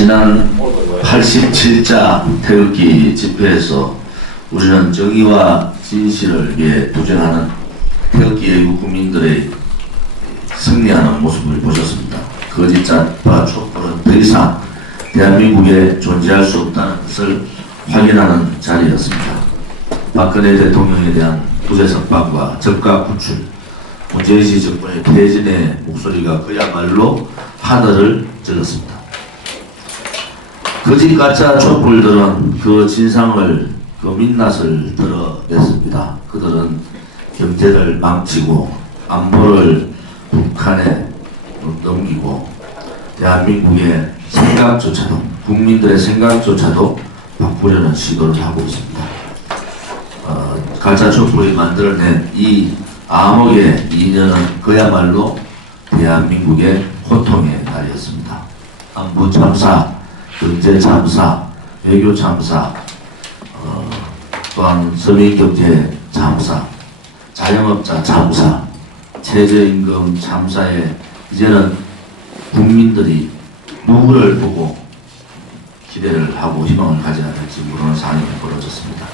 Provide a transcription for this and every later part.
지난 87자 태극기 집회에서 우리는 정의와 진실을 위해 투쟁하는 태극기 애국 국민들의 승리하는 모습을 보셨습니다. 거짓과 촛불은 더 이상 대한민국에 존재할 수 없다는 것을 확인하는 자리였습니다. 박근혜 대통령에 대한 부재 석방과 적각 구출, 문재인 씨 정권의 퇴진의 목소리가 그야말로 하늘을 찔렀습니다. 거짓 가짜 촛불들은 그 진상을, 그 민낯을 드러냈습니다. 그들은 경제를 망치고 안보를 북한에 넘기고 대한민국의 생각조차도, 국민들의 생각조차도 바꾸려는 시도를 하고 있습니다. 가짜 촛불이 만들어낸 이 암흑의 2년은 그야말로 대한민국의 고통의 날이었습니다. 안보 참사, 경제 참사, 외교 참사, 또한 서민경제 참사, 자영업자 참사, 최저임금 참사에 이제는 국민들이 누구를 보고 기대를 하고 희망을 가져야 될지 모르는 상황이 벌어졌습니다.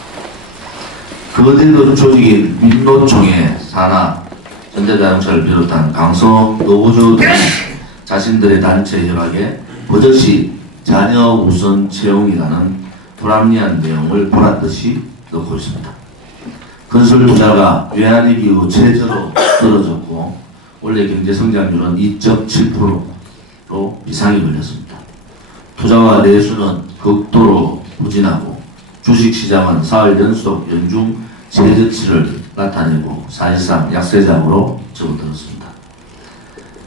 거대 조직인 민노총의 산하 현대자동차를 비롯한 강성 노조 등이 자신들의 단체 협약에 버젓이 자녀 우선 채용이라는 불합리한 내용을 보란듯이 넣고 있습니다. 건설 투자가 외환위기 이후 최저로 떨어졌고 올해 경제 성장률은 2.7%로 비상이 걸렸습니다. 투자와 내수는 극도로 부진하고 주식시장은 사흘 연속 연중 최저치를 나타내고 사실상 약세장으로 접어들었습니다.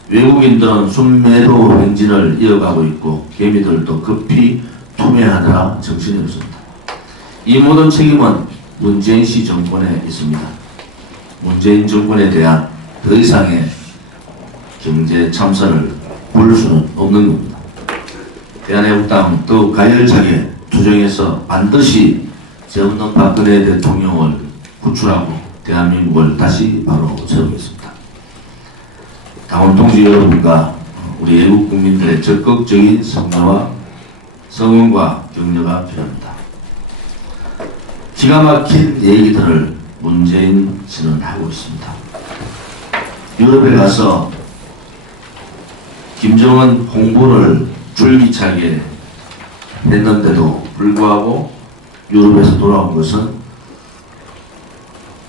외국인들은 순매도 행진을 이어가고 있고 개미들도 급히 투매하느라 정신이 없습니다. 이 모든 책임은 문재인 씨 정권에 있습니다. 문재인 정권에 대한 더 이상의 경제 참사를 부를 수는 없는 겁니다. 대한애국당은 더욱 가열차게 투쟁해서 반드시 죄 없는 박근혜 대통령을 구출하고 대한민국을 다시 바로 세우겠습니다. 당원 동지 여러분과 우리 애국 국민들의 적극적인 성원과 격려가 필요합니다. 기가 막힌 얘기들을 문재인 씨는 하고 있습니다. 유럽에 가서 김정은 홍보를 줄기차게 했는데도 불구하고 유럽에서 돌아온 것은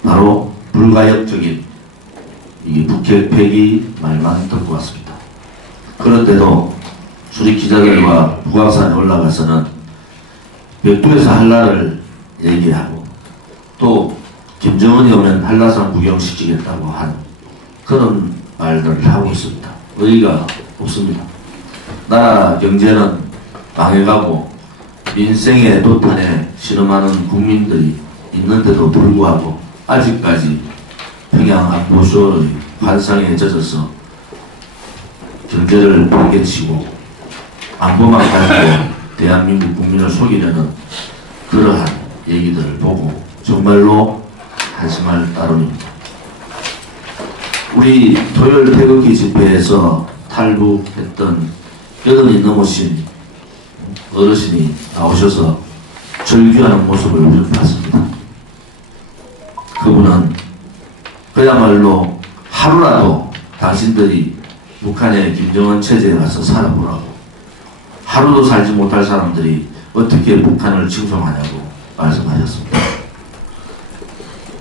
바로 불가역적인 이 북핵 폐기 말만 듣고 왔습니다. 그런데도 수리 기자들과 북악산에 올라가서는 백두에서 한라를 얘기하고 또 김정은이 오면 한라산 구경시키겠다고 한 그런 말들을 하고 있습니다. 의의가 없습니다. 나라 경제는 망해가고 민생의 도탄에 실험하는 국민들이 있는데도 불구하고 아직까지 평양 안보쇼의 환상에 젖어서 경제를 번개치고 안보만 가지고 대한민국 국민을 속이려는 그러한 얘기들을 보고 정말로 한심할 따름입니다. 우리 토요일 태극기 집회에서 탈북했던 80이 넘으신 어르신이 나오셔서 절규하는 모습을 우리는 봤습니다. 그분은 그야말로 하루라도 당신들이 북한의 김정은 체제에 가서 살아보라고, 하루도 살지 못할 사람들이 어떻게 북한을 칭송하냐고 말씀하셨습니다.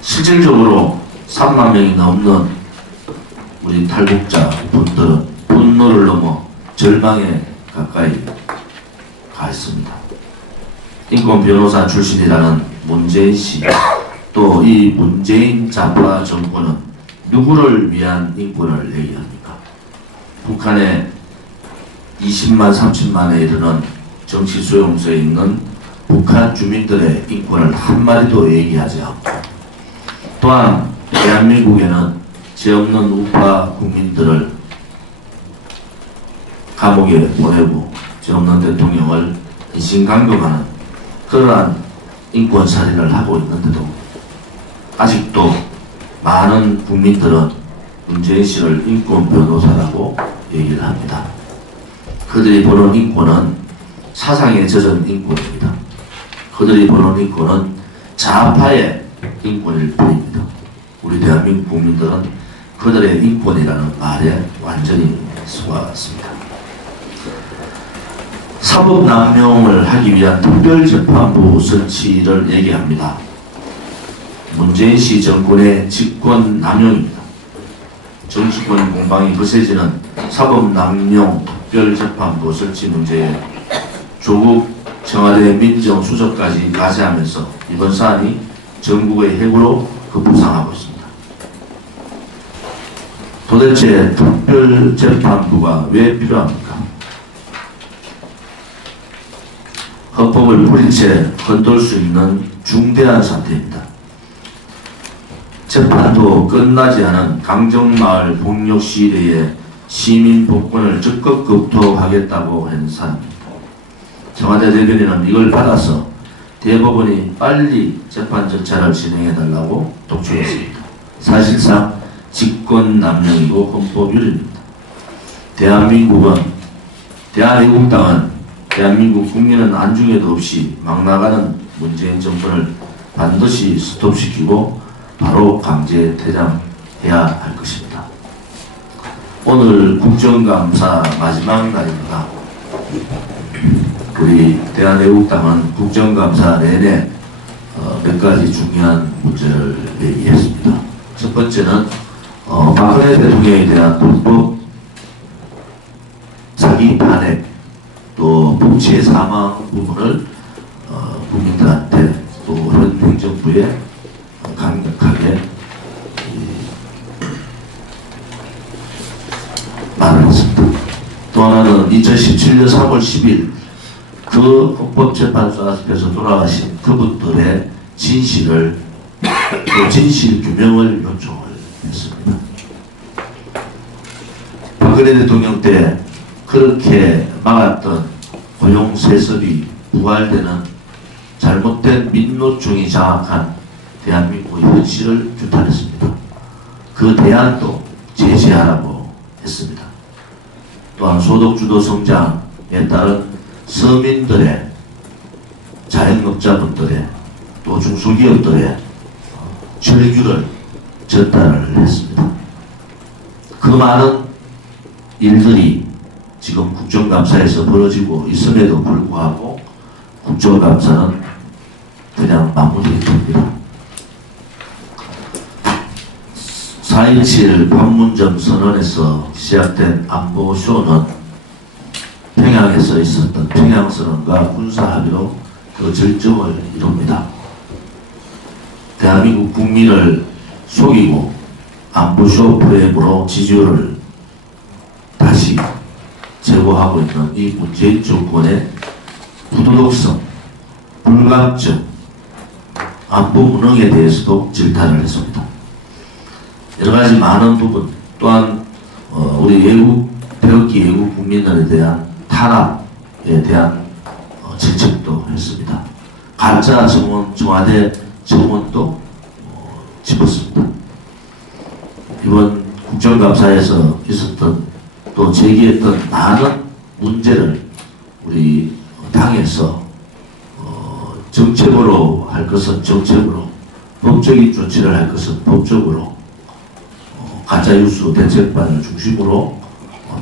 실질적으로 3만 명이 넘는 우리 탈북자 분들은 분노를 넘어 절망에 가까이 가 있습니다. 인권 변호사 출신이라는 문재인 씨, 또 이 문재인 좌파 정권은 누구를 위한 인권을 얘기합니까? 북한의 20만 30만에 이르는 정치 수용소에 있는 북한 주민들의 인권을 한마디도 얘기하지 않고, 또한 대한민국에는 죄 없는 우파 국민들을 감옥에 보내고 죄 없는 대통령을 인신강경하는 그러한 인권살인을 하고 있는데도 아직도 많은 국민들은 문재인 씨를 인권 변호사라고 얘기를 합니다. 그들이 보는 인권은 사상에 젖은 인권입니다. 그들이 보는 인권은 좌파의 인권일 뿐입니다. 우리 대한민국 국민들은 그들의 인권이라는 말에 완전히 속았습니다. 사법남용을 하기 위한 특별재판부 설치를 얘기합니다. 문재인씨 정권의 직권남용입니다. 정치권 공방이 거세지는 사법남용 특별재판부 설치 문제에 조국 청와대 민정수석까지 가세하면서 이번 사안이 전국의 핵으로 급부상하고 있습니다. 도대체 특별재판부가 왜 필요합니까? 헌법을 뿌린 채 흔들 수 있는 중대한 사태입니다. 재판도 끝나지 않은 강정마을 폭력 시대에 시민 복권을 적극 검토하겠다고 한 사람입니다. 청와대 대변인은 이걸 받아서 대법원이 빨리 재판 절차를 진행해달라고 독촉했습니다. 사실상 직권남용이고 헌법유린입니다. 대한애국당은 대한민국 국민은 안중에도 없이 막 나가는 문재인 정권을 반드시 스톱시키고 바로 강제 퇴장해야 할 것입니다. 오늘 국정감사 마지막 날입니다. 우리 대한애국당은 국정감사 내내 몇 가지 중요한 문제를 얘기했습니다. 첫 번째는 박근혜 대통령에 대한 불법 사기 탄핵 또 복지의 사망 부분을 국민들한테 또 현 행정부에 강력하게 말을 했습니다. 또 하나는 2017년 3월 10일 그 헌법재판소 앞에서 돌아가신 그분들의 진실 규명을 요청을 했습니다. 박근혜 대통령 때 그렇게 막았던 고용 세습이 부활되는 잘못된 민노총이 장악한 대한민국의 현실을 규탄했습니다. 그 대안도 제시하라고 했습니다. 또한 소득주도 성장에 따른 서민들의 자영업자분들의 또 중소기업들의 철규를 전달을 했습니다. 그 많은 일들이 지금 국정감사에서 벌어지고 있음에도 불구하고 국정감사는 그냥 마무리됩니다. 4.17 판문점 선언에서 시작된 안보쇼는 평양에서 있었던 평양선언과 군사합의로 그 절정을 이룹니다. 대한민국 국민을 속이고 안보쇼 프레임으로 지지율을 다시 제고하고 있는 이 문재인 정권의 부도덕성, 불감증, 안보 무능에 대해서도 질타를 했습니다. 여러가지 많은 부분, 또한 우리 태극기 외국 국민들에 대한 탄압에 대한 질책도 했습니다. 가짜 정원, 청와대 정원도 짚었습니다. 이번 국정감사에서 있었던 또 제기했던 많은 문제를 우리 당에서 정책으로 할 것은 정책으로, 법적인 조치를 할 것은 법적으로, 가짜뉴스 대책반을 중심으로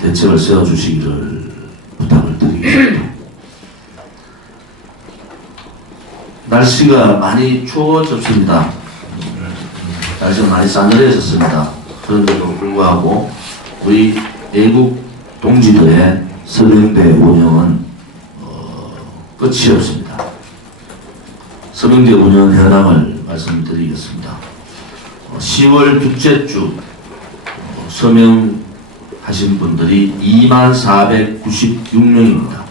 대책을 세워주시기를 부탁을 드리겠습니다. 날씨가 많이 추워졌습니다. 날씨가 많이 싸늘해졌습니다. 그런데도 불구하고 우리 애국 동지들의 서명대 운영은 끝이 없습니다. 서명대 운영 현황을 말씀드리겠습니다. 10월 둘째 주 서명하신 분들이 2496명입니다.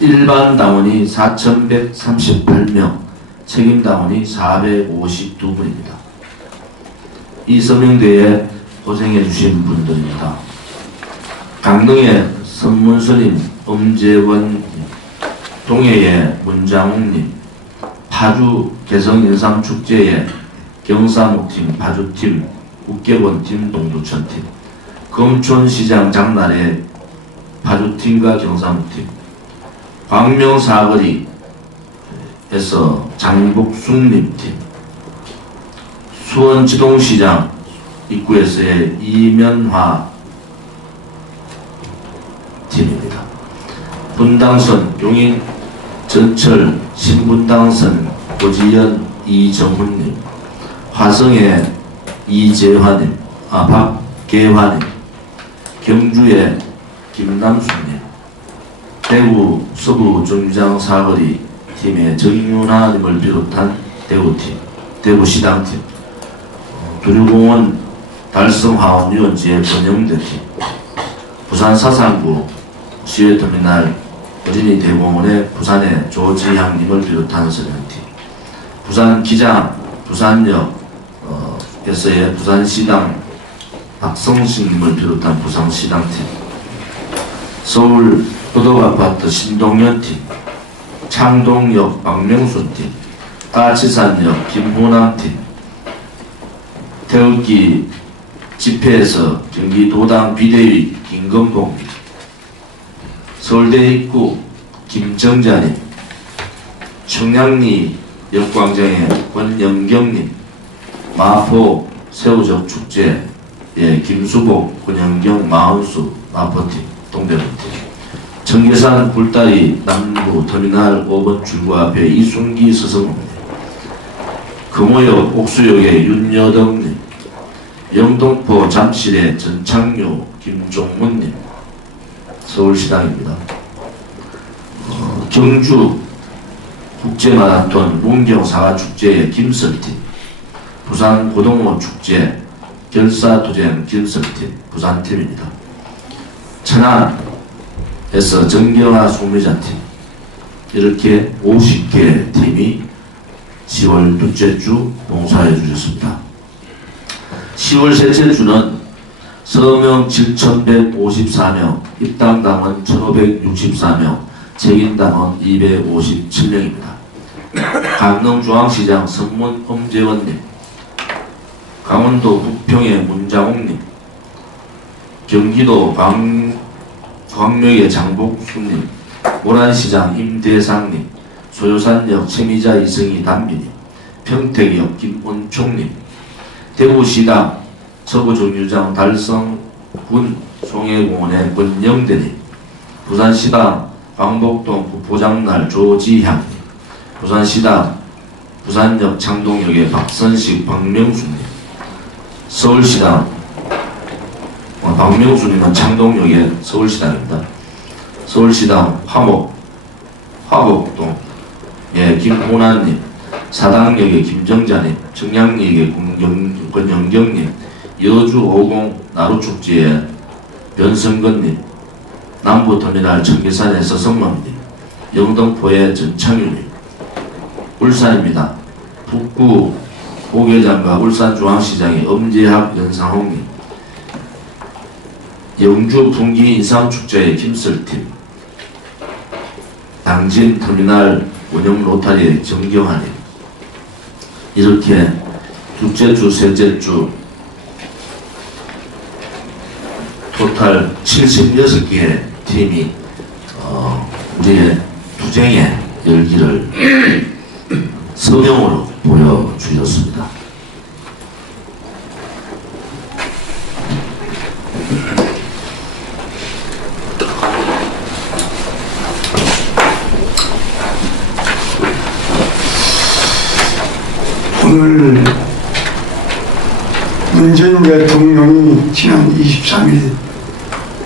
일반 당원이 4138명, 책임 당원이 452분입니다. 이 서명대에 고생해 주신 분들입니다. 강릉의 선문스님, 엄재원님, 동해의 문장욱님, 파주 개성인삼축제의 경사목팀, 파주팀, 국계본팀, 동두천팀, 금촌시장 장날의 파주팀과 경상팀, 광명사거리에서 장복숙님 팀, 수원지동시장 입구에서의 이면화 팀입니다. 분당선 용인 전철 신분당선 고지연 이정훈님, 화성의 이재환님, 박계환님, 경주의 김남수님, 대구 서부 정류장 사거리 팀의 정윤아님을 비롯한 대구팀, 대구시당팀, 두류공원 달성화원유원지의 권영대팀, 부산 사상구 시외터미널 어린이 대공원의 부산의 조지향님을 비롯한 서명팀, 부산 기장 부산역에서의 부산시당 박성식님을 비롯한 부산시당팀, 서울 도덕아파트 신동연팀, 창동역 박명순팀, 까치산역 김호남팀, 태극기 집회에서 경기도당 비대위 김건봉님, 서울대 입구 김정자님, 청량리 역광장의 권영경님, 마포 새우젓 축제의 김수복, 권영경, 마은수 마포팀, 동대문팀, 청계산 굴다리 남부 터미널 5번 출구 앞에 이순기 서성호님, 금호역 옥수역의 윤여덕님, 영동포 잠실의 전창료 김종문님, 서울시당입니다. 경주 국제마라톤 문경사과축제의 김설팀, 부산 고동호 축제 결사투쟁 김설팀, 부산팀입니다. 천안에서 정경화 소매자팀, 이렇게 50개 팀이 10월 둘째 주 봉사해 주셨습니다. 10월 셋째 주는 서명 7,154명, 입당당원 1,564명, 책임당원 257명입니다. 강릉중앙시장 선문 엄재원님, 강원도 부평의 문장옥님, 경기도 광명의 장복수님, 모란시장 임대상님, 소요산역 채미자 이승희 담비님, 평택역 김원총님, 대구시당 서부정류장 달성군 송해공원의 권영대님, 부산시당 광복동 부포장날 조지향님, 부산시당 부산역 창동역의 박선식 박명수님, 서울시당 박명수님은 창동역의 서울시당입니다. 서울시당 화곡동의 김호나님, 사당역의 김정자님, 청량리역의 권영경님, 여주 50 나루축제의 변성건님, 남부터미널 청계산의 서성맘님, 영등포의 전창윤님, 울산입니다. 북구 고개장과 울산중앙시장의 엄재학 연상홍님, 영주 풍기 인상축제의 김설팀, 당진 터미널 운영 로타리의 정경환님, 이렇게 둘째 주, 셋째 주 토탈 76개의 팀이 우리의 투쟁의 열기를 서명으로 보여주셨습니다. 오늘 문재인 대통령이 지난 23일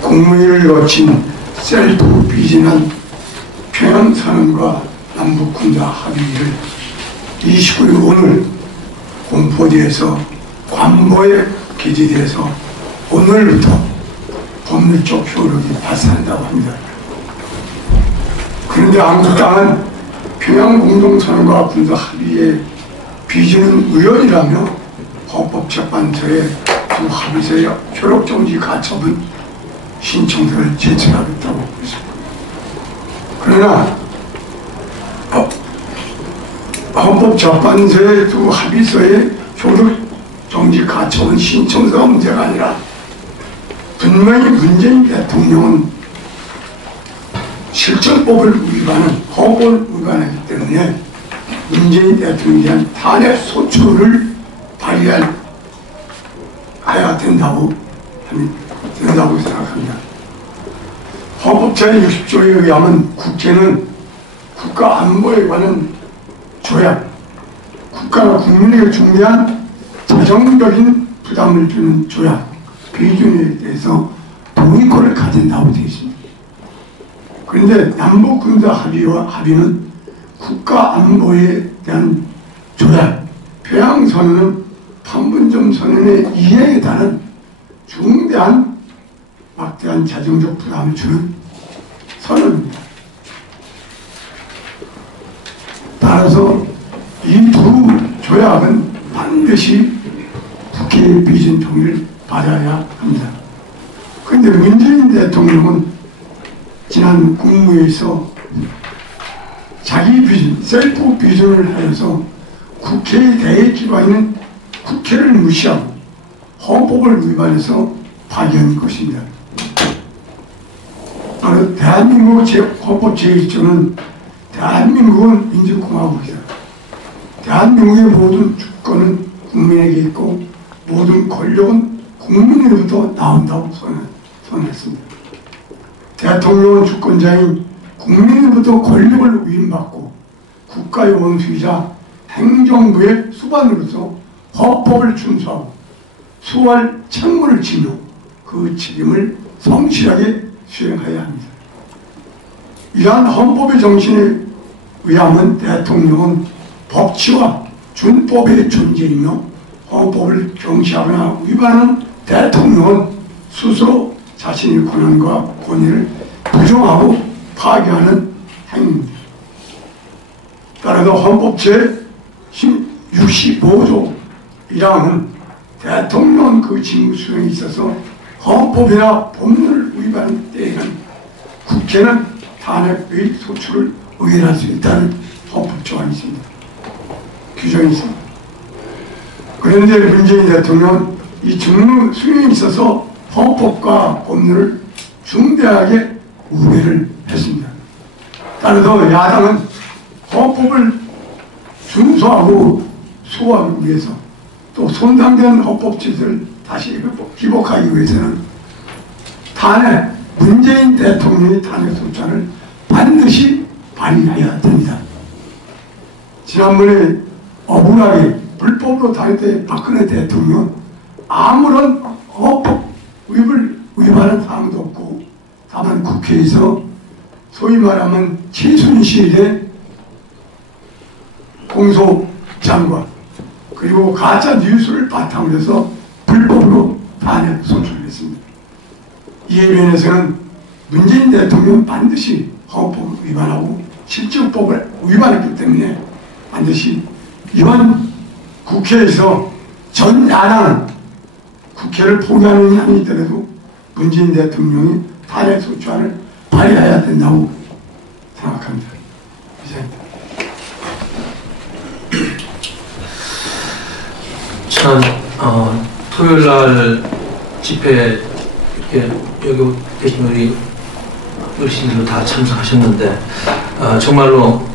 국무회의를 거친 셀프 비진한 평양선언과 남북군사 합의를 29일 오늘 공포지에서 관보에 게재돼서 오늘부터 법률적 효력이 발산한다고 합니다. 그런데 한국당은 평양공동선언과 군사 합의에 비준은 의원이라며 헌법재판소에 두 합의서의 효력정지 가처분 신청서를 제출하겠다고 했습니다. 그러나 헌법재판소의 두 합의서의 효력정지 가처분 신청서가 문제가 아니라 분명히 문재인 대통령은 헌법을 위반한 헌법을 위반하기 때문에 문재인 대통령에 대한 탄핵 소추를 발의해야 된다고 생각합니다. 헌법 제60조에 의하면 국회는 국가 안보에 관한 조약, 국가가 국민에게 중대한 재정적인 부담을 주는 조약, 비준에 대해서 동의권을 가진다고 되어 있습니다. 그런데 남북군사 합의는 국가 안보에 대한 조약, 평양선언은 판문점 선언의 이행에 따른 중대한 막대한 재정적 부담을 주는 선언입니다. 따라서 이 두 조약은 반드시 국회의 비준 동의를 받아야 합니다. 그런데 문재인 대통령은 지난 국무회의에서 자기 비준, 셀프 비준을 하여서 국회의 대기관인 국회를 무시하고 헌법을 위반해서 파기한 것입니다. 바로 대한민국 헌법 제1조는 대한민국은 민주공화국이다. 대한민국의 모든 주권은 국민에게 있고 모든 권력은 국민으로부터 나온다고 선언했습니다. 대통령은 주권자인 국민으로부터 권력을 위임받고 국가의 원수이자 행정부의 수반으로서 헌법을 준수하고 수호할 책무를 지며 그 책임을 성실하게 수행해야 합니다. 이러한 헌법의 정신에 의하면 대통령은 법치와 준법의 존재이며 헌법을 경시하거나 위반하는 대통령은 스스로 자신의 권한과 권위를 부정하고 파괴하는 행위입니다. 따라서 헌법 제65조 1항은 대통령은 그 직무 수행에 있어서 헌법이나 법률을 위반할 때에는 국회는 탄핵의 소추를 의결할 수 있다는 헌법 조항이 있습니다. 규정이 있습니다. 그런데 문재인 대통령은 이 직무 수행에 있어서 헌법과 법률을 중대하게 우회를 했습니다. 따라서 야당은 헌법을 준수하고 수호하기 위해서 또 손상된 헌법 질서를 다시 기복하기 위해서는 문재인 대통령의 탄핵 소추안을 반드시 발의해야 됩니다. 지난번에 억울하게 불법으로 탄핵된 박근혜 대통령은 아무런 헌법 위반한 사항도 없고 다만 국회에서 소위 말하면 최순실의 공소장과 그리고 가짜 뉴스를 바탕으로 해서 불법으로 탄핵 소추를 했습니다. 이에 면에서는 문재인 대통령은 반드시 헌법을 위반하고 실정법을 위반했기 때문에 반드시 이번 국회에서 전 야당은 국회를 포기하는 한이 있더라도 문재인 대통령이 탄핵 소추안을 발의해야 된다고 생각합니다. 이상입니다. 지난 토요일날 집회 이렇게 여기 계신 우리 어르신들도 다 참석하셨는데 정말로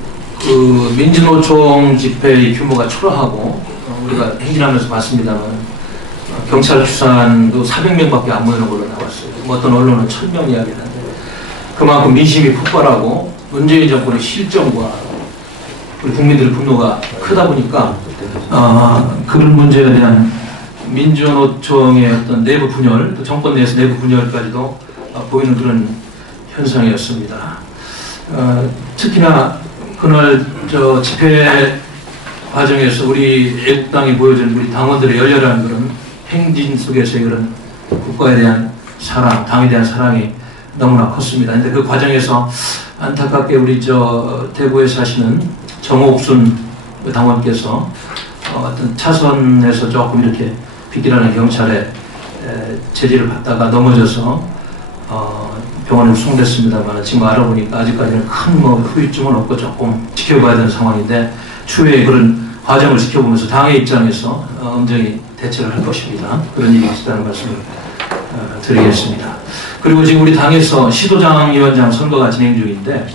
그 민주노총 집회의 규모가 초라하고 우리가 행진하면서 봤습니다만 경찰 추산도 400명밖에 안 모이는 걸로 나왔어요. 어떤 언론은 1000명 이야기하는데 그만큼 민심이 폭발하고 문재인 정권의 실정과 우리 국민들의 분노가 크다 보니까 그런 문제에 대한 민주노총의 어떤 내부 분열, 또 정권 내에서 내부 분열까지도 보이는 그런 현상이었습니다. 특히나 그날 저 집회 과정에서 우리 애국당이 보여준 우리 당원들의 열렬한 그런 행진 속에서의 그런 국가에 대한 사랑, 당에 대한 사랑이 너무나 컸습니다. 근데 그 과정에서 안타깝게 우리 저 대구에 사시는 정옥순 당원께서 어떤 차선에서 조금 이렇게 비키라는 경찰에 제지를 받다가 넘어져서 병원에 수송됐습니다만 지금 알아보니까 아직까지는 큰 후유증은 없고 조금 지켜봐야 되는 상황인데 추후에 그런 과정을 지켜보면서 당의 입장에서 엄정히 대처를 할 것입니다. 그런 일이 있었다는 말씀을 드리겠습니다. 그리고 지금 우리 당에서 시도당 위원장 선거가 진행 중인데,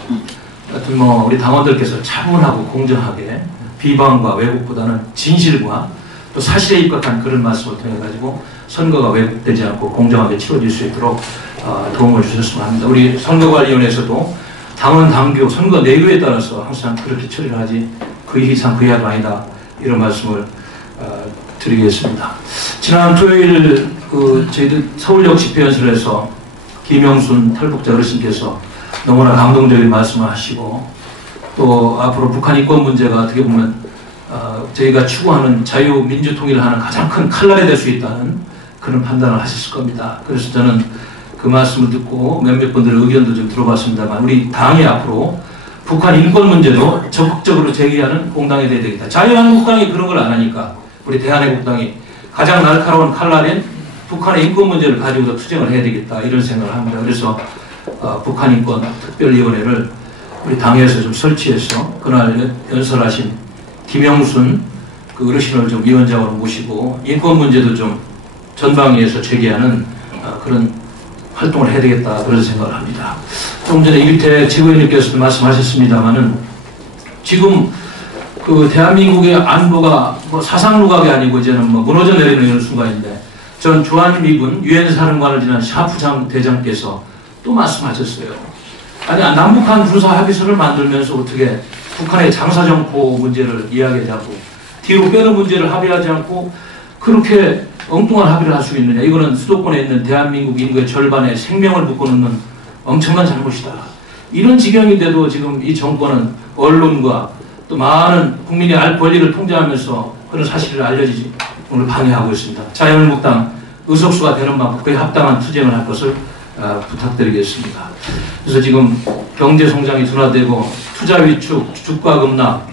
하여튼 뭐 우리 당원들께서 차분하고 공정하게 비방과 왜곡보다는 진실과 또 사실에 입각한 그런 말씀을 통해 가지고 선거가 왜곡되지 않고 공정하게 치러질 수 있도록 도움을 주셨으면 합니다. 우리 선거관리위원회에서도 당원 당규 선거 내규에 따라서 항상 그렇게 처리를 하지 그 이상 그 이하가 아니다, 이런 말씀을 드리겠습니다. 지난 토요일 저희들 서울역 집회연설에서 김영순 탈북자 어르신께서 너무나 감동적인 말씀을 하시고, 또 앞으로 북한 인권 문제가 어떻게 보면 저희가 추구하는 자유민주통일을 하는 가장 큰 칼날이 될 수 있다는 그런 판단을 하셨을 겁니다. 그래서 저는 그 말씀을 듣고 몇몇 분들의 의견도 좀 들어봤습니다만, 우리 당이 앞으로 북한 인권 문제도 적극적으로 제기하는 공당이 되어야 되겠다. 자유한국당이 그런 걸 안 하니까 우리 대한애국당이 가장 날카로운 칼날인 북한의 인권 문제를 가지고도 투쟁을 해야 되겠다, 이런 생각을 합니다. 그래서 북한 인권 특별위원회를 우리 당에서 좀 설치해서 그날 연설하신 김영순 그 어르신을 좀 위원장으로 모시고 인권 문제도 좀 전방위에서 제기하는 그런 활동을 해야 되겠다, 그런 생각을 합니다. 조금 전에 이규태 지구위원님께서도 말씀하셨습니다만은, 지금 그 대한민국의 안보가 뭐 사상루각이 아니고 이제는 뭐 무너져 내리는 이런 순간인데, 전 주한미군 유엔 사령관을 지난 샤프장 대장께서 또 말씀하셨어요. 아니, 남북한 군사 합의서를 만들면서 어떻게 북한의 장사정포 문제를 이야기하지 않고 뒤로 빼는 문제를 합의하지 않고 그렇게 엉뚱한 합의를 할 수 있느냐. 이거는 수도권에 있는 대한민국 인구의 절반의 생명을 묶어놓는 엄청난 잘못이다. 이런 지경인데도 지금 이 정권은 언론과 또 많은 국민이 알 권리를 통제하면서 그런 사실을 알려지지 오늘 방해하고 있습니다. 자유한국당 의석수가 되는 만큼 그에 합당한 투쟁을 할 것을 부탁드리겠습니다. 그래서 지금 경제 성장이 둔화되고 투자 위축, 주가 급락,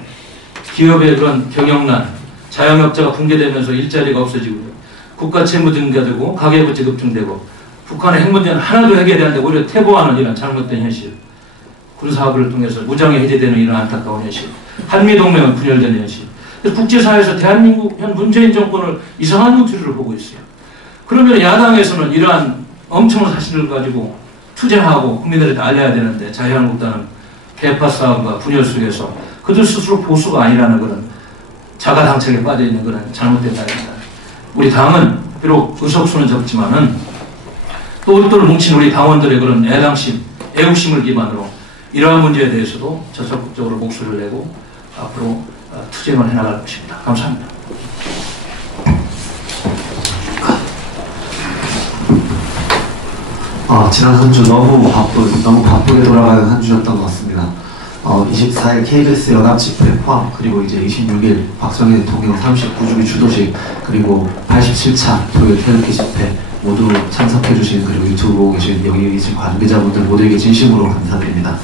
기업의 그런 경영난, 자영업자가 붕괴되면서 일자리가 없어지고 국가 채무 증가되고 가계부채 급증되고 북한의 핵 문제는 하나도 해결이 안 되고 오히려 퇴보하는 이런 잘못된 현실, 군사합의를 통해서 무장이 해제되는 이런 안타까운 현실, 한미동맹은 분열되는 현실. 그래서 국제사회에서 대한민국 현 문재인 정권을 이상한 눈초리로 보고 있어요. 그러면 야당에서는 이러한 엄청난 사실을 가지고 투쟁하고 국민들한테 알려야 되는데, 자유한국당은 개파 싸움과 분열 속에서 그들 스스로 보수가 아니라는 그런 자가당착에 빠져있는 그런 잘못된 당입니다. 우리 당은 비록 의석수는 적지만은 똘똘 뭉친 우리 당원들의 그런 애당심, 애국심을 기반으로 이러한 문제에 대해서도 적극적으로 목소리를 내고 앞으로 투쟁을 해나갈 것입니다. 감사합니다. 지난 한 주 너무 바쁘게 돌아가는 한 주였던 것 같습니다. 24일 KBS 연합집회 포함, 그리고 이제 26일 박정희 대통령 39주기 추도식, 그리고 87차 토요일 태극기 집회 모두 참석해주신, 그리고 유튜브 보고 계신 여기 계신 관계자분들 모두에게 진심으로 감사드립니다.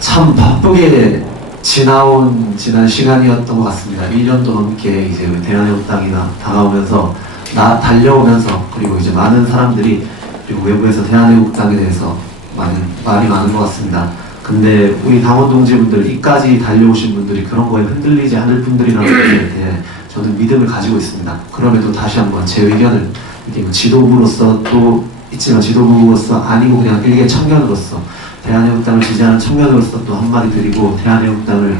참 바쁘게 지난 시간이었던 것 같습니다. 1년도 넘게 이제 대한애국당이나 다가오면서 달려오면서, 그리고 이제 많은 사람들이 그리고 외부에서 대한애국당에 대해서 말이 많은 것 같습니다. 근데 우리 당원 동지분들, 이까지 달려오신 분들이 그런 거에 흔들리지 않을 분들이라는 것에 대해 저는 믿음을 가지고 있습니다. 그럼에도 다시 한번 제 의견을 이렇게 지도부로서 또 있지만 지도부로서 아니고 그냥 일개 청년으로서, 대한애국당을 지지하는 청년으로서 또 한마디 드리고, 대한애국당을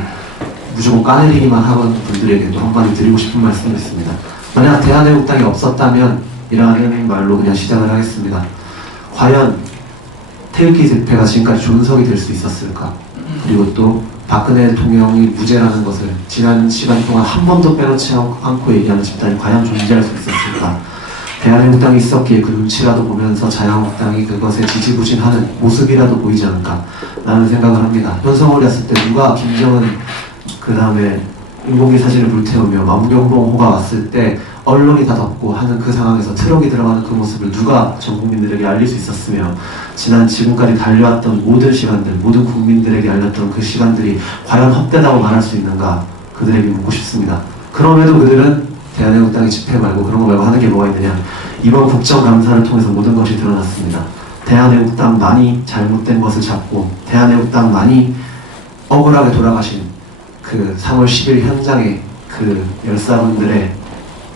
무조건 까내리기만 하는 분들에게도 한마디 드리고 싶은 말씀이 있습니다. 만약 대한애국당이 없었다면, 이라는 말로 그냥 시작을 하겠습니다. 과연 태극기 집회가 지금까지 존속이 될 수 있었을까? 그리고 또 박근혜 대통령이 무죄라는 것을 지난 시간 동안 한 번도 빼놓지 않고 얘기하는 집단이 과연 존재할 수 있었을까? 대한애국당이 있었기에 그 눈치라도 보면서 자유한국당이 그것에 지지부진하는 모습이라도 보이지 않을까? 라는 생각을 합니다. 현성을 했을 때 누가 김정은 그 다음에 인공기 사진을 불태우며 만경봉호가 왔을 때 언론이 다 덮고 하는 그 상황에서 트럭이 들어가는 그 모습을 누가 전 국민들에게 알릴 수 있었으며, 지금까지 달려왔던 모든 시간들, 모든 국민들에게 알렸던 그 시간들이 과연 헛되다고 말할 수 있는가, 그들에게 묻고 싶습니다. 그럼에도 그들은 대한애국당의 집회 말고 그런 거 말고 하는 게 뭐가 있느냐. 이번 국정감사를 통해서 모든 것이 드러났습니다. 대한애국당만이 잘못된 것을 잡고, 대한애국당만이 억울하게 돌아가신 그 3월 10일 현장의 그 열사분들의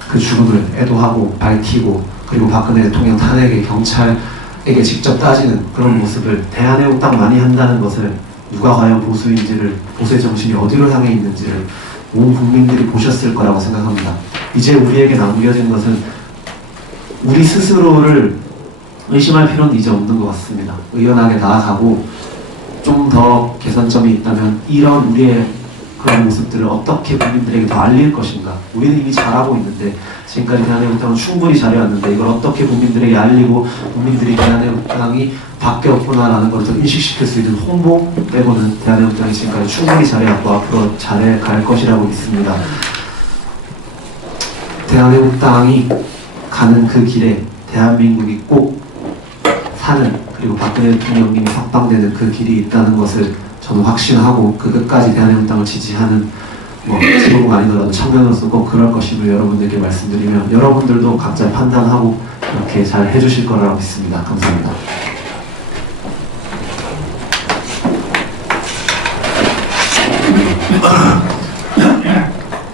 그 죽음을 애도하고 밝히고, 그리고 박근혜 대통령 탄핵의 경찰 에게 직접 따지는 그런 모습을 대한애국당 많이 한다는 것을 누가 과연 보수인지를, 보수의 정신이 어디로 향해 있는지를 온 국민들이 보셨을 거라고 생각합니다. 이제 우리에게 남겨진 것은 우리 스스로를 의심할 필요는 이제 없는 것 같습니다. 의연하게 나아가고 좀 더 개선점이 있다면 이런 우리의 그런 모습들을 어떻게 국민들에게 더 알릴 것인가. 우리는 이미 잘하고 있는데, 지금까지 대한애국당은 충분히 잘해왔는데 이걸 어떻게 국민들에게 알리고 국민들이 대한애국당이 바뀌었구나라는 걸 더 인식시킬 수 있는 홍보 빼고는 대한애국당이 지금까지 충분히 잘해왔고 앞으로 잘해갈 것이라고 믿습니다. 대한애국당이 가는 그 길에 대한민국이 꼭 사는, 그리고 박근혜 대통령님이 석방되는 그 길이 있다는 것을 저는 확신하고 그 끝까지 대한애국당을 지지하는 지도부가 아니더라도 청년으로서 꼭 그럴 것임을 여러분들께 말씀드리면 여러분들도 각자 판단하고 그렇게 잘 해주실 거라고 믿습니다. 감사합니다.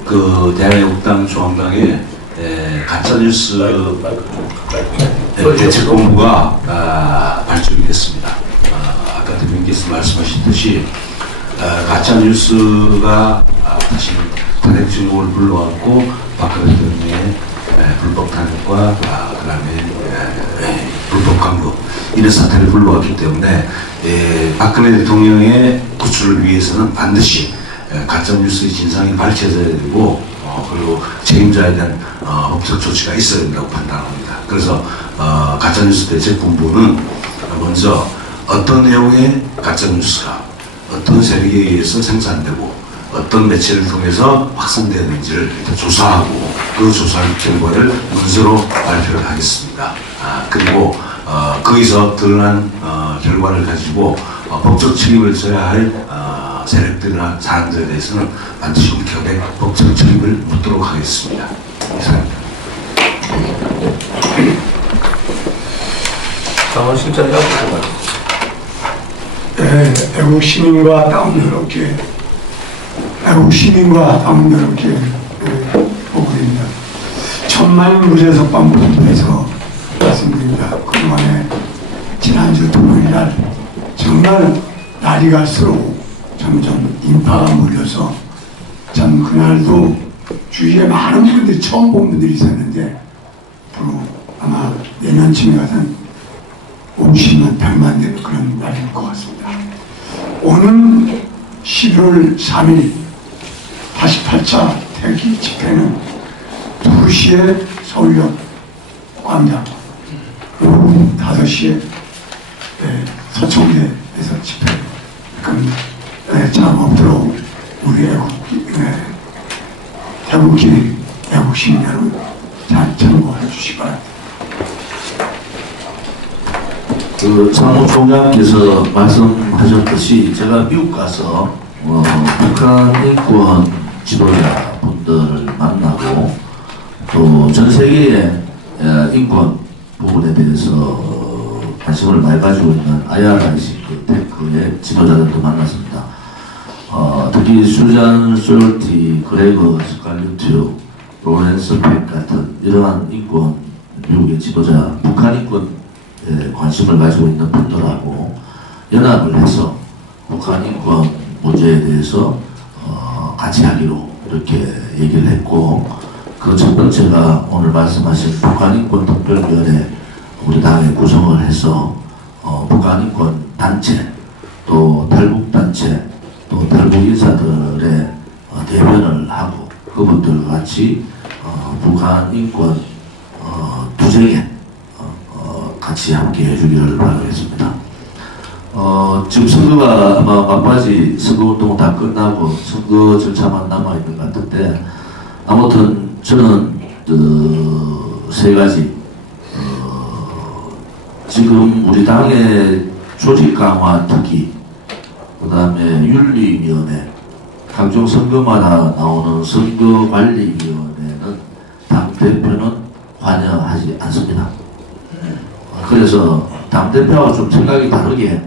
그 대한애국당 중앙당의 가짜뉴스 대책본부가 발족이 됐습니다. 아까 대표님께서 말씀하셨듯이 가짜뉴스가 다시 탄핵 증오를 불러왔고 박근혜 대통령의 불법 탄핵과 그 다음에 불법 강도 이런 사태를 불러왔기 때문에 박근혜 대통령의 구출을 위해서는 반드시 가짜뉴스의 진상이 밝혀져야 되고 그리고 책임자에 대한 법적 조치가 있어야 된다고 판단합니다. 그래서 가짜뉴스 대책본부는 먼저 어떤 내용의 가짜뉴스가 어떤 세력에 의해서 생산되고 어떤 매체를 통해서 확산되는지를 일단 조사하고 그 조사 결과를 문서로 발표를 하겠습니다. 그리고 거기서 드러난 결과를 가지고 법적 책임을 져야 할 세력들이나 사람들에 대해서는 반드시 엄격하게 법적 책임을 묻도록 하겠습니다. 이상입니다. 실장이 하고 애국 시민과 다음 여러분께 보고드립니다. 천만 무죄석방 본부에서 말씀드립니다. 그동안에 지난주 토요일날 정말 날이 갈수록 점점 인파가 몰려서 참 그날도 주위에 많은 분들이 처음 본 분들이 있었는데 앞으로 아마 내년쯤에 가서는 50만, 100만 되는 그런 날일 것 같습니다. 오는 11월 3일 48차 대기 집회는 2시에 서울역 광장, 오후 5시에 서초구에서 집회를 겁니다. 작업으로 우리 태국인 애국 시민 여러분 잘 참고해 주시기 바랍니다. 그 사무총장께서 말씀하셨듯이 제가 미국 가서 북한 인권 지도자 분들을 만나고 또 전 세계의 인권 부분에 대해서 관심을 많이 가지고 있는 IRIC 테크의 지도자들도 만났습니다. 특히 수잔 솔티, 그레거 스칼류트, 로렌스 팩 같은 이러한 인권 미국의 지도자, 북한 인권에 관심을 가지고 있는 분들하고 연합을 해서 북한 인권 문제에 대해서 같이 하기로 이렇게 얘기를 했고, 그 첫 번째가 오늘 말씀하신 북한인권특별위원회 우리 당에 구성을 해서 북한인권 단체 또 탈북단체 또 탈북 인사들의 대변을 하고 그분들과 같이 북한 인권 투쟁에 같이 함께 해주기를 바라겠습니다. 지금 선거가 아마 막바지 선거운동 다 끝나고 선거 절차만 남아있는 것 같은데, 아무튼 저는 세 가지 지금 우리 당의 조직 강화 특위, 그 다음에 윤리위원회, 각종 선거마다 나오는 선거관리위원회는 당대표는 관여하지 않습니다. 그래서 당대표와 좀 생각이 다르게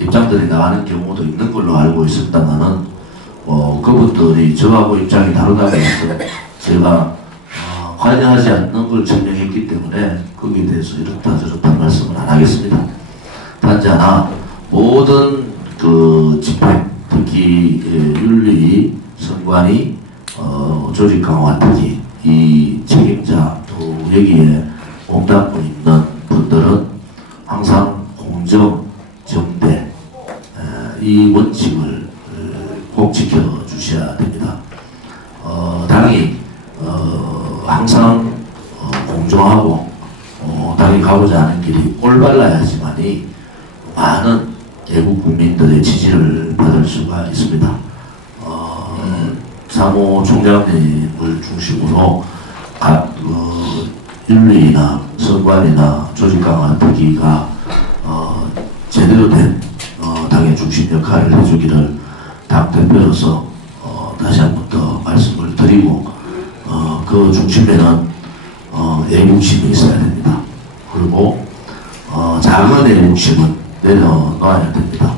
입장들이 나가는 경우도 있는 걸로 알고 있었다가는 그분들이 저하고 입장이 다르다고 해서 제가 관여하지 않는 걸 증명했기 있기 때문에 거기에 대해서 이렇다 저렇다 말씀을 안 하겠습니다. 단지 하나 모든 그 집회, 특히 윤리, 선관위, 조직 강화 특위 이 책임자 또 여기에 몸담고 있는 분들은 항상 공정, 정대 이 원칙을 꼭 지켜주셔야 됩니다. 당이 항상 공정하고 당이 가고자 하는 길이 올바라야지만이 많은 애국 국민들의 지지를 받을 수가 있습니다. 사무총장님을 중심으로 각 윤리나 선관위나 조직강화 특위가 제대로 된 당의 중심 역할을 해주기를 당대표로서 다시 한 번 더 말씀을 드리고 그 중심에는 애국심이 있어야 됩니다. 그리고 작은 애국심은 내려놔야 됩니다.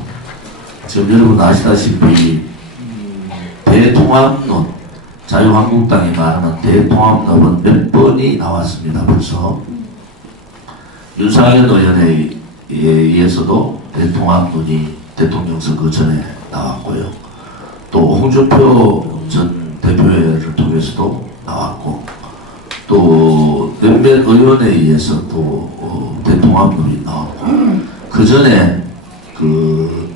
지금 여러분 아시다시피 대통합론, 자유한국당이 말하는 대통합론은 몇 번이 나왔습니다. 벌써 윤상현 의원에 의해서도 대통합론이 대통령 선거 전에 나왔고요. 또 홍준표 전 대표를 통해서도 나왔고 또 몇몇 의원에 의해서 또 대통합론이 나왔고 그 전에 그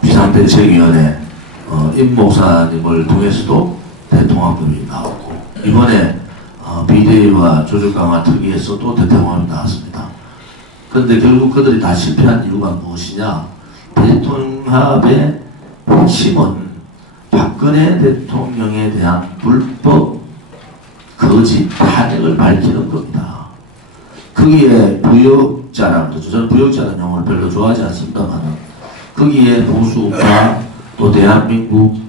비상대책위원회 임 목사님을 통해서도 대통합론이 나왔고 이번에 비대위와 조직강화 특위에서도 대통합론이 나왔습니다. 그런데 결국 그들이 다 실패한 이유가 무엇이냐? 대통합의 핵심은 박근혜 대통령에 대한 불법 거짓 탄핵을 밝히는 겁니다. 거기에 부역자라고 그러죠. 저는 부역자라는 용어를 별로 좋아하지 않습니다만 거기에 보수파 또 대한민국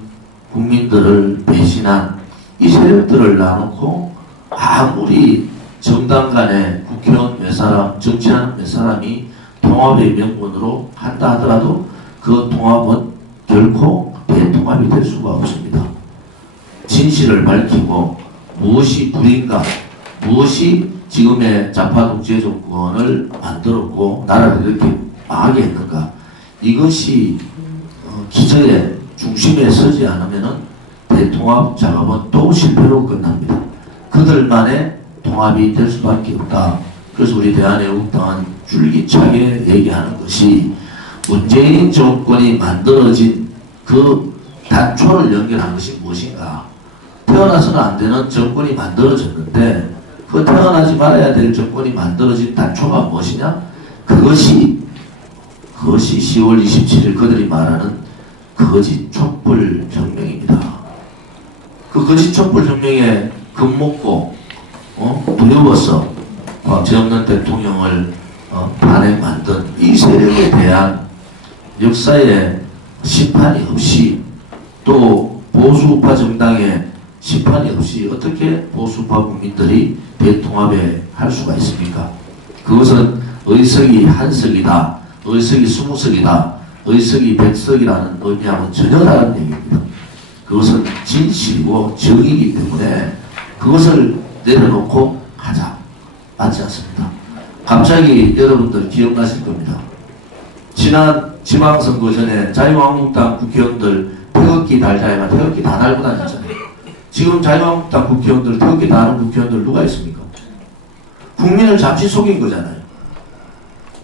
국민들을 배신한 이 세력들을 나누고 아무리 정당 간에 국회의원 몇 사람, 정치하는 몇 사람이 통합의 명분으로 한다 하더라도 그 통합은 결코 대통합이 될 수가 없습니다. 진실을 밝히고 무엇이 불인가, 무엇이 지금의 좌파독재 정권을 만들었고 나라를 이렇게 망하게 했는가, 이것이 기저의 중심에 서지 않으면 대통합 작업은 또 실패로 끝납니다. 그들만의 통합이 될 수밖에 없다. 그래서 우리 대한애국당은 줄기차게 얘기하는 것이 문재인 정권이 만들어진 그 단초를 연결한 것이 무엇인가. 태어나서는 안 되는 정권이 만들어졌는데 그 태어나지 말아야 될 정권이 만들어진 단초가 무엇이냐? 그것이 10월 27일 그들이 말하는 거짓 촛불 혁명입니다. 그 거짓 촛불 혁명에 겁먹고 두려워서 박정희 대통령을 탄핵 만든 이 세력에 대한 역사의 심판이 없이 또 보수파 정당의 심판이 없이 어떻게 보수파 국민들이 대통합에 할 수가 있습니까? 그것은 의석이 한석이다, 의석이 20석이다, 의석이 100석이라는 의미하고는 전혀 다른 얘기입니다. 그것은 진실이고 정의이기 때문에 그것을 내려놓고 하자. 맞지 않습니다. 갑자기 여러분들 기억나실 겁니다. 지난 지방선거 전에 자유한국당 국회의원들 태극기 달자에만 태극기 다 달고 다녔잖아요. 지금 자유한국당 국회의원들 태극기 다는 국회의원들 누가 있습니까? 국민을 잠시 속인 거잖아요.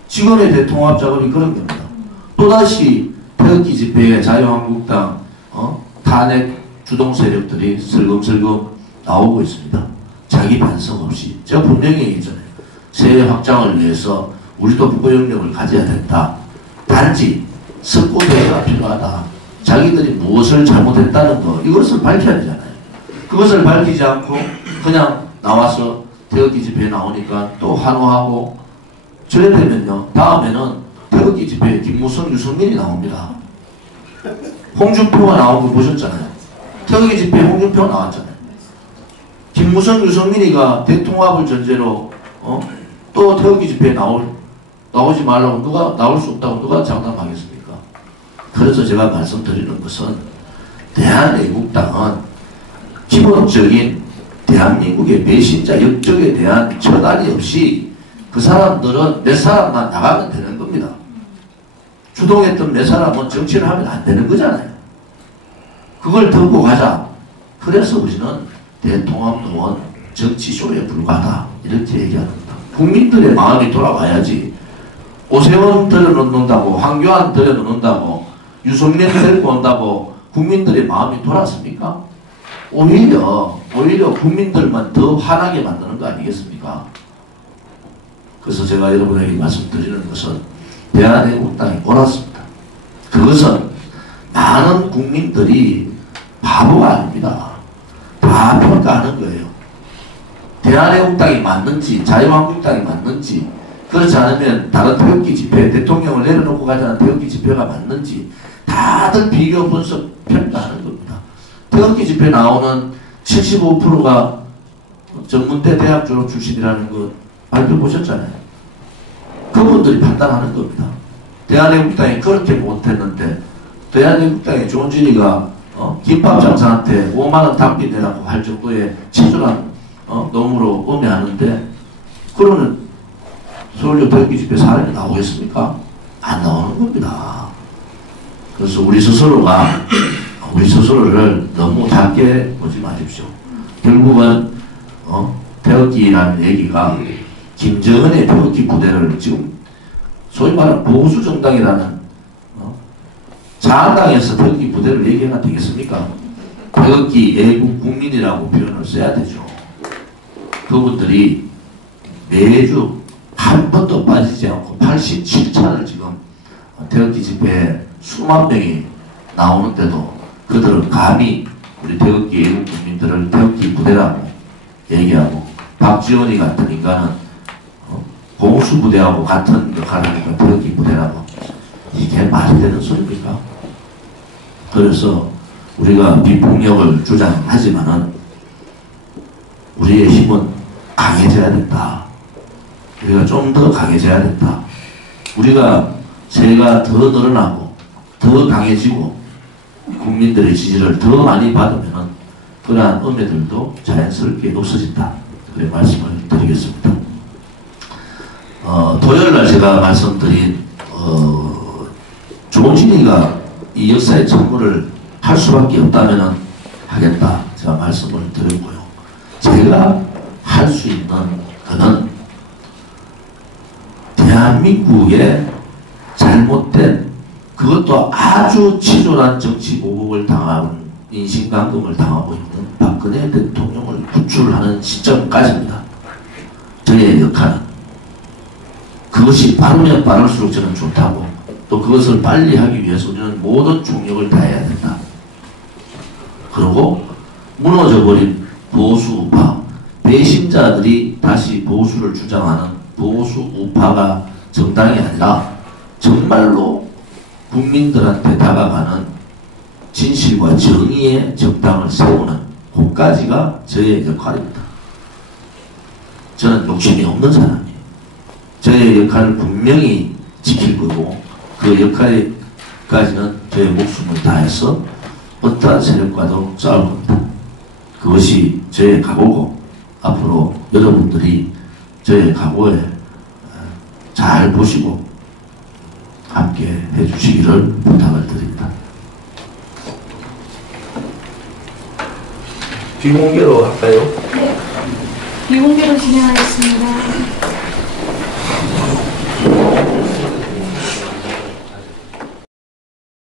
지금의 대통합 작업이 그런 겁니다. 또다시 태극기 집회에 자유한국당 탄핵 주동 세력들이 슬금슬금 나오고 있습니다. 자기 반성 없이. 제가 분명히 얘기했잖아요. 세계 확장을 위해서 우리도 국가 영역을 가져야 된다. 단지 석고 대회가 필요하다. 자기들이 무엇을 잘못했다는 거 이것을 밝혀야 되잖아요. 그것을 밝히지 않고 그냥 나와서 태극기 집회에 나오니까 또 환호하고 저래 되면요. 다음에는 태극기 집회에 김무성, 유승민이 나옵니다. 홍준표가 나온 거 보셨잖아요. 태극기 집회에 홍준표가 나왔잖아요. 김무성, 유승민이가 대통합을 전제로 또 태극기 집회에 나오지 말라고 누가 나올 수 없다고 누가 장담하겠습니까? 그래서 제가 말씀드리는 것은 대한애국당은 기본적인 대한민국의 배신자 역적에 대한 처단이 없이 그 사람들은 몇 사람만 나가면 되는 겁니다. 주동했던 몇 사람은 정치를 하면 안 되는 거잖아요. 그걸 들고 가자. 그래서 우리는 대통합론은 정치쇼에 불과하다. 이렇게 얘기합니다. 국민들의 마음이 돌아와야지. 오세훈 들여놓는다고, 황교안 들여놓는다고, 유승민 데리고 온다고 국민들의 마음이 돌았습니까? 오히려 국민들만 더 화나게 만드는 거 아니겠습니까? 그래서 제가 여러분에게 말씀드리는 것은 대한민국당이 옳았습니다. 그것은 많은 국민들이 바보가 아닙니다. 다 평가하는 거예요. 대한민국당이 맞는지 자유한국당이 맞는지, 그렇지 않으면 다른 태극기 집회, 대통령을 내려놓고 가자는 태극기 집회가 맞는지 다들 비교 분석 평가하는 겁니다. 태극기 집회 나오는 75%가 전문대 대학 졸업 출신이라는 거 발표 보셨잖아요. 그분들이 판단하는 겁니다. 대한민국당이 그렇게 못했는데 대한민국당의 조은진이가 김밥 장사한테 5만원 당비 내라고 할 정도의 치졸한 놈으로 음해하는데, 그러면 서울역 태극기 집회 사람이 나오겠습니까? 안 나오는 겁니다. 그래서 우리 스스로를 너무 작게 보지 마십시오. 결국은 태극기라는 얘기가 김정은의 태극기 부대를 지금 소위 말하는 보수 정당이라는 자한당에서 태극기 부대를 얘기해야 되겠습니까? 태극기 애국 국민이라고 표현을 써야 되죠. 그분들이 매주 한 번도 빠지지 않고 87차를 지금 태극기 집회에 수만 명이 나오는데도 그들은 감히 우리 태극기 애국 국민들을 태극기 부대라고 얘기하고, 박지원이 같은 인간은 공수부대하고 같은 역할을 하니까 태극기 부대라고, 이게 말이 되는 소리입니까? 그래서 우리가 비폭력을 주장하지만은 우리의 힘은 강해져야 된다. 우리가 좀 더 강해져야 된다. 우리가 세가 더 늘어나고 더 강해지고 국민들의 지지를 더 많이 받으면 그러한 음해들도 자연스럽게 없어진다. 그래 말씀을 드리겠습니다. 토요일날 제가 말씀드린 조은진이가 이 역사의 참고를 할 수밖에 없다면 하겠다. 제가 말씀을 드렸고요. 제가 할 수 있는 것은 대한민국의 잘못된, 그것도 아주 치졸한 정치 보복을 당하는, 인신감금을 당하고 있는 박근혜 대통령을 구출하는 시점까지입니다. 저의 역할은. 그것이 빠르면 빠를수록 저는 좋다고, 또 그것을 빨리 하기 위해서 우리는 모든 총력을 다해야 된다. 그리고 무너져버린 보수 우파, 배신자들이 다시 보수를 주장하는 보수 우파가 정당이 아니라 정말로 국민들한테 다가가는 진실과 정의의 정당을 세우는 곳까지가 저의 역할입니다. 저는 욕심이 없는 사람이에요. 저의 역할을 분명히 지킬 거고, 그 역할까지는 저의 목숨을 다해서 어떠한 세력과도 싸울 겁니다. 그것이 저의 각오고, 앞으로 여러분들이 저의 각오에 잘 보시고 함께 해주시기를 부탁을 드립니다. 비공개로 할까요? 네, 비공개로 진행하겠습니다.